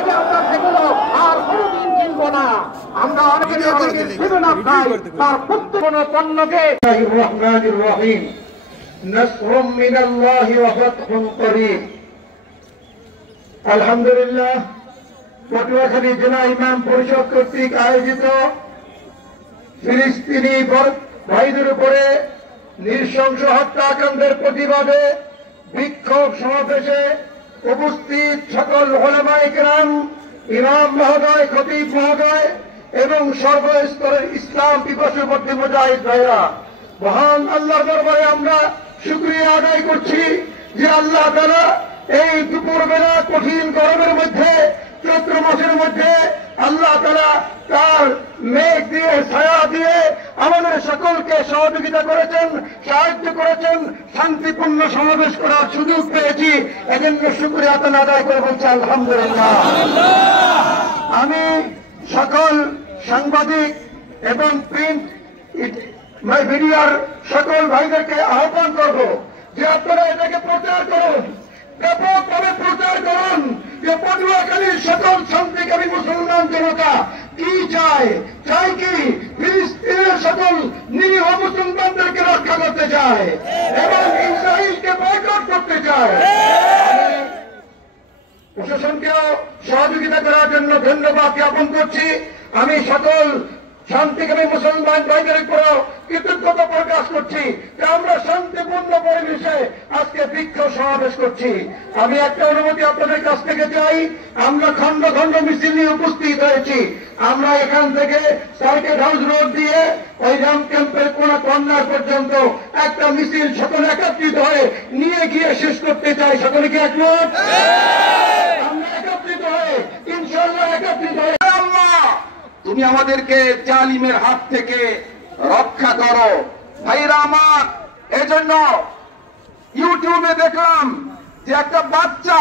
থেকে আমরা সেগুলো আর কোনোদিন কিনবো না। আমরা অনেকে তার প্রত্যেক পণ্যকে আলহামদুলিল্লাহ পটুয়াখালী জেলা ইমাম পরিষদ কর্তৃক আয়োজিত ফিলিস্তিনি ভাইদের উপরে নৃশংস হত্যাকাণ্ডের প্রতিবাদে বিক্ষোভ সমাবেশে উপস্থিত সকল উলামায়ে কেরাম, ইমাম মহোদয়, খতিব মহোদয় এবং সর্বস্তরের ইসলাম পিপাসু মুজাহিদ ভাইরা, মহান আল্লাহর দরবারে আমরা শুকরিয়া আদায় করছি যে আল্লাহ তাআলা এই দুপুরবেলা কঠিন গরমের মধ্যে, চৈত্র মাসের মধ্যে আল্লাহ তাআলা তার মেঘ দিয়ে, ছায়া দিয়ে আমাদের সকলকে সহযোগিতা করেছেন, সাহায্য করেছেন, শান্তিপূর্ণ সমাবেশ করার সুযোগ পেয়েছি। এজন্য শুকরিয়া আদায় করে বলছি আলহামদুলিল্লাহ। আমি সকল সাংবাদিক এবং প্রিন্ট মিডিয়ার সকল ভাইদেরকে আহ্বান করব যে আপনারা এটাকে প্রচার করুন, ব্যাপকভাবে প্রচার করুন যে পটুয়াখালীর সকল শান্তিকামী মুসলমান জনতা কি চায়, চাই কি ফিলিস্তিনের সকল নিরীহ মুসলমানদেরকে রক্ষা করতে চায় এবং ইসরায়েলকে বয়কট করতে চায়। প্রশাসনকেও সহযোগিতা করার জন্য ধন্যবাদ জ্ঞাপন করছি। আমি সকল শান্তিকামী মুসলমান ভাইদের উপরও কৃতজ্ঞতা প্রকাশ করছি যে আমরা শান্তিপূর্ণ পরিবেশে আজকে বিক্ষোভ সমাবেশ করছি। আমি একটা অনুমতি আপনাদের কাছ থেকে চাই, আমরা খন্ড খন্ড মিছিল নিয়ে উপস্থিত হয়েছি। আমরা এখান থেকে সার্কিট হাউস রোড দিয়ে ওই রাম ক্যাম্পের কোন কর্নার পর্যন্ত একটা মিছিল সকলে একত্রিত হয়ে নিয়ে গিয়ে শেষ করতে চাই। সকলে কি একমত? আমরা একত্রিত হয়ে, ইনশাআল্লাহ একত্রিত হয়ে, তুমি আমাদেরকে জালিমের হাত থেকে রক্ষা করো। ভাইরা আমার, এজন্য ইউটিউবে দেখলাম যে একটা বাচ্চা,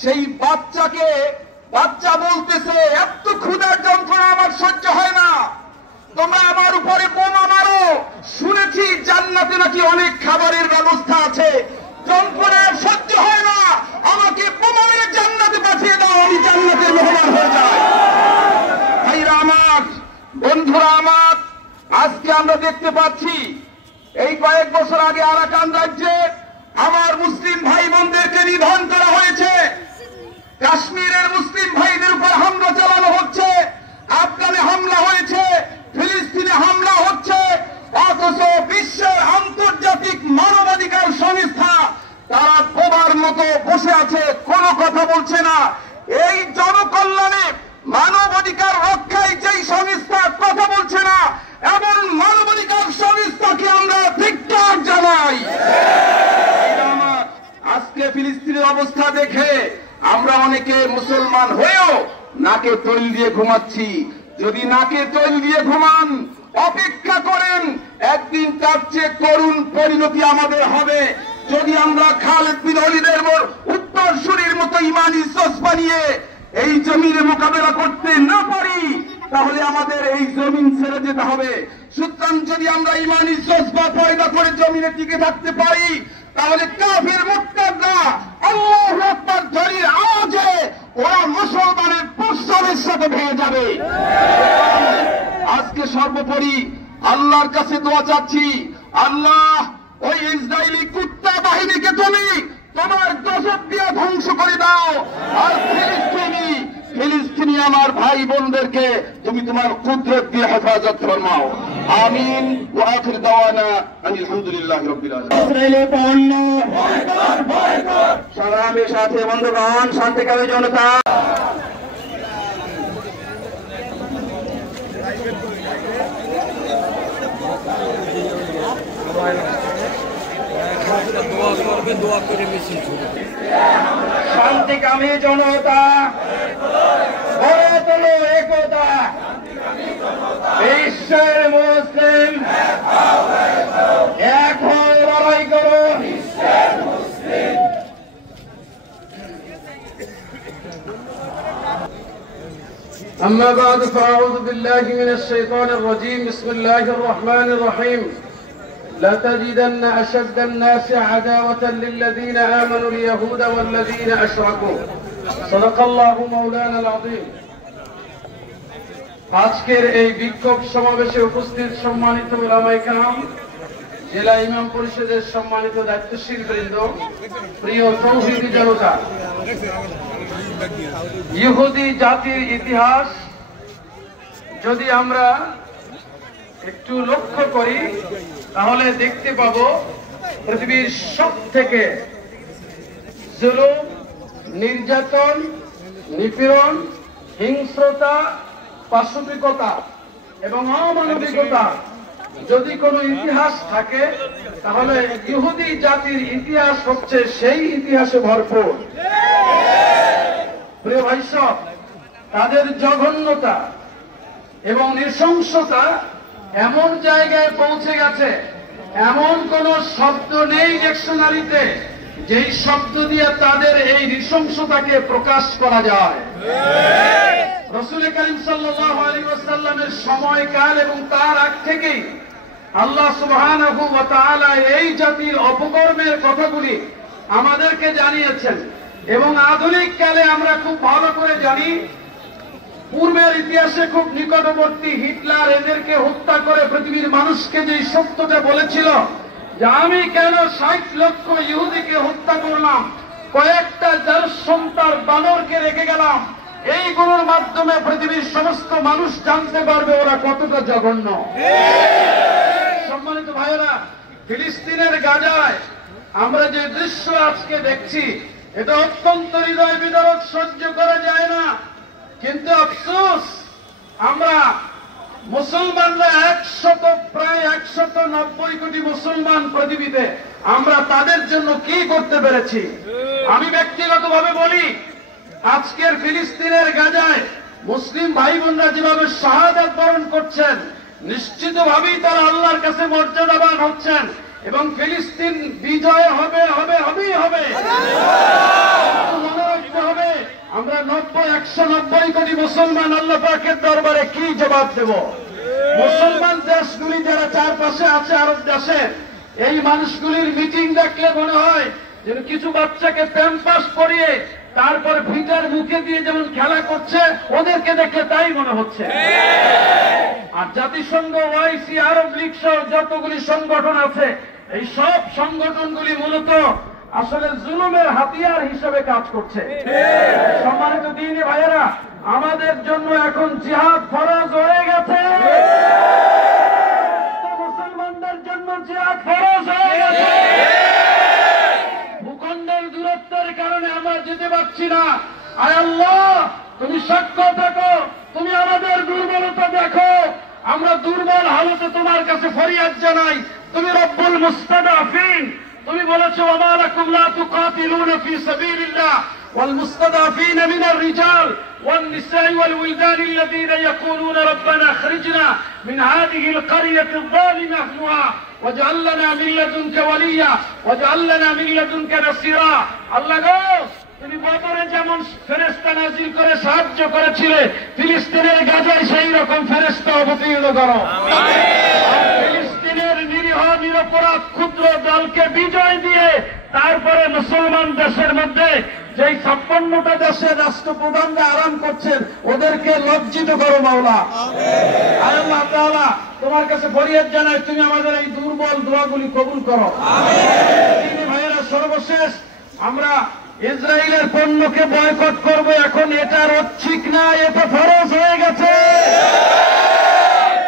সেই বাচ্চাকে বাচ্চা বলতেছে, এত ক্ষুধার যন্ত্রণা আমার সহ্য হয় না, তোমরা আমার উপরে বোমা মারো, শুনেছি জান্নাতে নাকি অনেক খাবারের ব্যবস্থা আছে, যন্ত্রণা সহ্য হয় না, আমাকে বোমা মেরে জান্নাতে পাঠিয়ে দাও, আমি জান্নাতের মেহমান হয়ে যাই। ভাইরা আমার, বন্ধুরা আমার, আজকে আমরা দেখতে পাচ্ছি এই কয়েক বছর আগে আরাকান রাজ্যে আমার মুসলিম ভাই বোনদেরকে নিধন করা হয়েছে, কাশ্মীরের মুসলিম ভাইদের উপর হামলা চালানো হচ্ছে, আফগানে হামলা হয়েছে, ফিলিস্তিনে হামলা হচ্ছে, অথচ বিশ্বের আন্তর্জাতিক মানবাধিকার সংস্থা তারা বোবার মতো বসে আছে, কোনো কথা বলছে না। এই জনকল্যাণে, মানবাধিকার রক্ষায় যেই সংস্থা কথা বলছে না, এমন মানবাধিকার সংস্থাকে আমরা ধিক্কার জানাই। আজকে ফিলিস্তিনের অবস্থা দেখে আমরা অনেকে মুসলমান হয়েও নাকে তৈল দিয়ে ঘুমাচ্ছি। যদি নাকে তৈল দিয়ে ঘুমান, অপেক্ষা করেন, একদিন তার চেয়ে করুণ পরিণতি আমাদের হবে। যদি আমরা খালিদ বিন ওলীদের উত্তরসূরির মতো ইমানি জজবা নিয়ে এই জমিনে মোকাবেলা করতে না পারি, তাহলে আমাদের এই জমিন ছেড়ে যেতে হবে। সুতরাং যদি আমরা ইমানি জজবা পয়দা করে জমিনে টিকে থাকতে পারি, তাহলে কাফির মুরতাদরা আল্লাহু আকবার ধ্বনির আওয়াজে ওরা মুসলমানের প্রস্তাবের সাথে ভেঙে যাবে। আজকে সর্বোপরি আল্লাহর কাছে দোয়া চাচ্ছি, আল্লাহ ওই ইসরায়েলি কুত্তা বাহিনীকে তুমি তোমার গজব দিয়ে ধ্বংস করে দাও, আর ফিলিস্তিনি আমার ভাই বোনদেরকে তুমি তোমার কুদরত দিয়ে হেফাজত ফরমাও। আমিন। ওয়া আখির দাওয়ানা আলহামদুলিল্লাহি রাব্বিল আলামিন। ইসরায়েলি পণ্য বয়কট বয়কট। সালামের সাথে বন্ধুগণ, শান্তিকামী জনতা, শান্তিকামী জনতা, গড়ে তোলো একতা, বিশ্বের মুসলিম এক হয়ে লড়াই করো। أما بعد فأعوذ بالله من الشيطان الرجيم. بسم الله الرحمن الرحيم. لتجدن أشد الناس عداوة للذين آمنوا اليهود والذين أشركوا সাদাকাল্লাহু মাওলানাল আযীম। আজকের এই বিক্ষোভ সমাবেশে উপস্থিত সম্মানিত উলামায়ে কেরাম, জেলা ইমাম পরিষদের সম্মানিত দায়িত্বশীল বৃন্দ, প্রিয় তৌহিদি জনতা, ইহুদি জাতির ইতিহাস যদি আমরা একটু লক্ষ্য করি তাহলে দেখতে পাবো পৃথিবীর সব থেকে জুলুম, নির্যাতন, নিপীড়ন, হিংস্রতা, পাশবিকতা এবং অমানবিকতা যদি কোনো ইতিহাস থাকে তাহলে ইহুদি জাতির ইতিহাস হচ্ছে সেই ইতিহাসে ভরপুর। প্রিয় ভাই সব, তাদের জঘন্যতা এবং নৃশংসতা এমন জায়গায় পৌঁছে গেছে, এমন কোন শব্দ নেই ডিকশনারিতে যেই শব্দ দিয়ে তাদের এই নৃশংসতাকে প্রকাশ করা যায়। রাসূল করিম সাল্লাল্লাহু আলাইহি ওয়াসাল্লামের সময়কাল এবং তার আগ থেকেই আল্লাহ সুবহানাহু ওয়া তাআলা এই জাতির অপকর্মের কথাগুলি আমাদেরকে জানিয়েছেন এবং আধুনিক কালে আমরা খুব ভালো করে জানি, পূর্বের ইতিহাসে খুব নিকটবর্তী হিটলার এদেরকে হত্যা করে পৃথিবীর মানুষকে যে সত্যটা বলেছিল যে আমি কেন ৬০ লক্ষ ইহুদিকে হত্যা করলাম, কয়েকটা যার সন্তান বানরকে রেখে গেলাম, এইগুলোর মাধ্যমে পৃথিবীর সমস্ত মানুষ জানতে পারবে ওরা কতটা জঘন্য। সম্মানিত ভাইয়েরা, ফিলিস্তিনের গাজায় আমরা যে দৃশ্য আজকে দেখছি এটা অত্যন্ত হৃদয় বিদারক, সহ্য করা যায় না। কিন্তু আফসোস, আমরা মুসলমানরা প্রায় ১৯০ কোটি মুসলমান পৃথিবীতে, আমরা তাদের জন্য কি করতে পেরেছি? আমি ব্যক্তিগতভাবে বলি, আজকের ফিলিস্তিনের গাজায় মুসলিম ভাই বোনরা যেভাবে শাহাদাত বরণ করছেন, নিশ্চিতভাবেই তারা আল্লাহর কাছে মর্যাদাবান হচ্ছেন এবং ফিলিস্তিন বিজয় হবে হবে হবেই হবে। মনে রাখতে হবে, আমরা ১৯০ কোটি মুসলমান আল্লাহ পাকের দরবারে কি জবাব দেব? মুসলমান দেশগুলি যারা চারপাশে আছে আরব দেশে, এই মানুষগুলির মিটিং দেখলে মনে হয় যেন কিছু বাচ্চাকে প্যাম্পাস পরিয়ে তারপর ভিটার মুখে দিয়ে যেমন খেলা করছে, ওদেরকে দেখলে তাই মনে হচ্ছে। আর জাতিসংঘ, ওআইসি, আরব লীগ সহ যতগুলি সংগঠন আছে, এই সব সংগঠনগুলি মূলত আসলে জুলুমের হাতিয়ার হিসেবে কাজ করছে। সম্মানিত দিনী ভাইয়েরা, আমাদের জন্য এখন জিহাদ ফরজ হয়ে গেছে, মুসলমানদের জন্য জিহাদ ফরজ হয়ে গেছে। ভূখণ্ডের দূরত্বের কারণে আমরা যেতে পারছি না। আয় আল্লাহ, তুমি সাক্ষ্য থাকো, তুমি আমাদের দুর্বলতা দেখো, আমরা দুর্বল হালতে তোমার কাছে ফরিয়াদ জানাই। তুমি রব্বুল মুস্তাদাফিন, তুমি বলেছো ওয়া লাকুম লা তুকাতিলুনা ফি সাবিলিল্লাহ ওয়াল মুস্তাদাফিন মিনার রিজাল ওয়ান নিসাই ওয়াল উলদান আল্লাযীনা ইয়াকুলুনা রব্বানা আখরিজনা মিন হাযিহিল ক্বরিয়াতি আয-যালিমা আহলুহা ওয়াজআল লানা মিন লাদুনকা ওয়ালিয়্যা ওয়াজআল লানা মিন লাদুনকা নাসীরা। আল্লাহ গো, তুমি বদরে যেমন ফেরেশতা নাযিল করে সাহায্য করেছিলে, ফিলিস্তিনের গাজায় সেই রকম ফেরেশতা অবতীর্ণ করো। ফিলিস্তিনের নিরীহ নিরপরাধ ক্ষুদ্র দলকে বিজয় দিয়ে তারপরে মুসলমান দেশের মধ্যে যেই ৫৬টা দেশের রাষ্ট্রপ্রধানরা আরাম করছেন, ওদেরকে লজ্জিত করো মাওলা। আল্লাহ তাআলা, তোমার কাছে ফরিয়াদ জানাই, তুমি আমাদের এই দুর্বল দোয়াগুলি কবুল করো। ভাইয়েরা, সর্বশেষ আমরা ইসরায়েলের পণ্যকে বয়কট করব, এখন এটা ঐচ্ছিক না, এটা ফরজ হয়ে গেছে।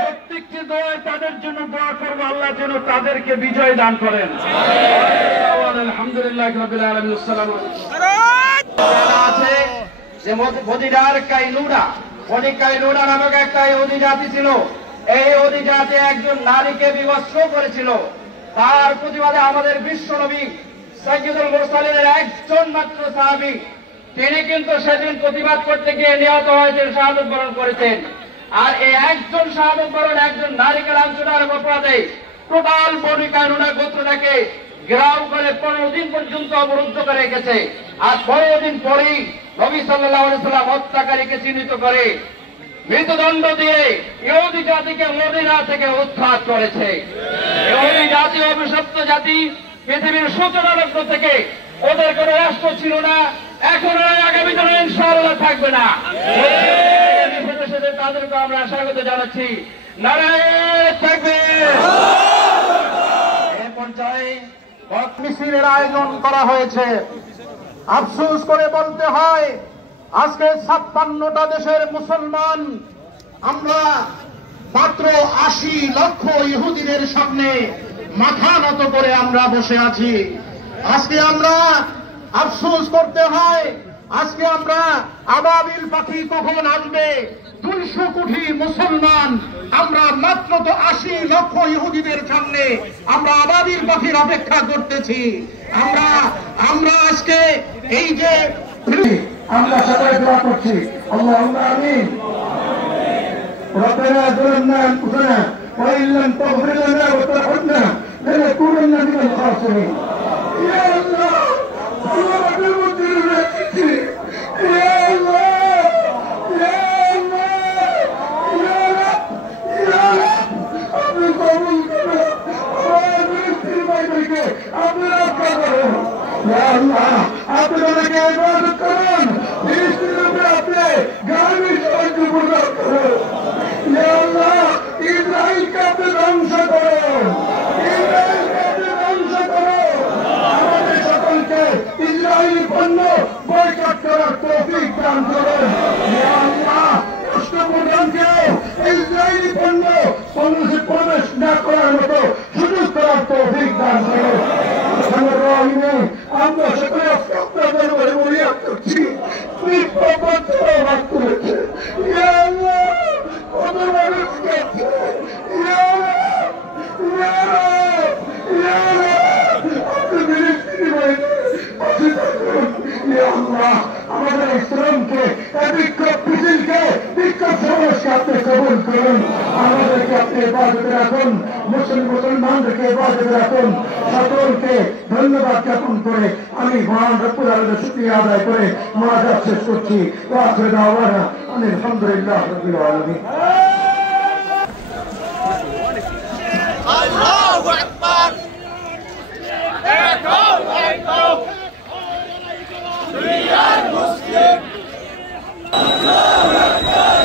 প্রত্যেকটি দোয়ায় তাদের জন্য দোয়া করবো, আল্লাহ যেন তাদেরকে বিজয় দান করেন। আলহামদুলিল্লাহ রাব্বিল আলামিন। আসসালামু আলাইকুম। আছে যে বদিরার কাইলুনা, বনি কাইলুনা নামক একটা ইহুদি জাতি ছিল। এই ইহুদি জাতি একজন নারীকে বিবস্ত্র করেছিল। তার প্রতিবাদে আমাদের বিশ্ব নবী সাইয়্যিদুল মুরসালিনের একজন মাত্র সাহাবী, তিনি কিন্তু সেদিন প্রতিবাদ করতে গিয়ে নিহত হয়েছেন, শাহাদাত বরণ করেছেন। আর এই একজন শাহাদাত বরণ একজন নারীকে লাঞ্ছনার অপরাধে টোটাল বনি কাইনুনা গোত্রটাকে ঘেরাও করে ১৫ দিন পর্যন্ত অবরুদ্ধ করে রেখেছে। আর ১৫ দিন পরেই নবী সাল্লাল্লাহু আলাইহি ওয়াসাল্লাম হত্যাকারীকে চিহ্নিত করে মৃত্যুদণ্ড দিয়ে ইহুদি জাতিকে মদিনা থেকে উৎখাত করেছে। ইহুদি জাতি অভিশপ্ত জাতি, পৃথিবীর সূচনা লগ্ন থেকে ওদের কোনো রাষ্ট্র ছিল না, এখন আগামী দিনে ইনশাআল্লাহ থাকবে না। তাদেরকে আমরা স্বাগত জানাচ্ছি। নারায়ণ তাকবীর। এই পর্যায়ে মিছিলের আয়োজন করা হয়েছে। আফসোস করে বলতে হয়, আজকে 56টা দেশের মুসলমান আমরা মাত্র 80 লক্ষ ইহুদিদের সামনে মাথা নত করে আমরা বসে আছি। আজকে আমরা আফসোস করতে হয়, আজকে আমরা আবাবিল পাখি কখন আসবে 200 কোটি মুসলমান আমরা মাত্র তো 80 লক্ষ ইহুদিদের সামনে আমরা আবাবিল পাখির অপেক্ষা করতেছি। আমরা আজকে এই যে আমরা সবাই দোয়া করছি, আল্লাহুম্মা আমিন। ربنا ظلمنا انفسنا وان لم تغفر لنا وترحمنا لنكونن من الخاسرين. يا الله الله بالمدير يا الله يا الله يا رب يا رب আপনি কবুল করুন, আমাদের ইস্তিগফারকে আপনি রক্ষা করুন। ইয়া আল্লাহ আপনাদেরকে ইবাদত করুন, ইস্তিগফার আপনি গামি সাহায্য করুন। ইয়া আল্লাহ ইসরাইলকে আপনি ধ্বংস করুন, ইসরাইলকে আপনি ধ্বংস করুন। আমাদের সকলকে ইসরায়েলি পণ্য বয়কট করার তৌফিক দান করুন। ইয়া আল্লাহ রাষ্ট্রপ্রধানকে ইসরায়েলি পণ্য বাংলাদেশে প্রবেশ না করার মতো সুযোগ করার তৌফিক দান করুন। আমরা সকলে আপনার দরবারে মরিয়াদ করছি, করেছে ইয়া আল্লাহ কত মানুষ গেছে ইয়া আল্লাহ ইয়া আল্লাহ ইয়া আল্লাহ আপনি ফিলিস্তিনি ভাইদের পাশে থাকুন। ইয়া আল্লাহ আমাদের ইসলামকে বিক্ষোভ মিছিলকে বিক্ষোভ সমাবেশকে আপনি কবুল করুন, আমাদেরকে আপনি হেফাজতে রাখুন, মুসলমানদেরকে হেফাজতে রাখুন। সকলকে ধন্যবাদ জ্ঞাপন করে আমি মহান রব্বুল আলামিনের শুকরিয়া আদায় করে মুনাজাত শেষ করছি। ওয়া আখিরু দাওয়ানা আলহামদুলিল্লাহি রাব্বিল আলামিন। আল্লাহু আকবার। দুনিয়ার মুসলিম আল্লাহু আকবার।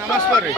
নামাজ পড়ে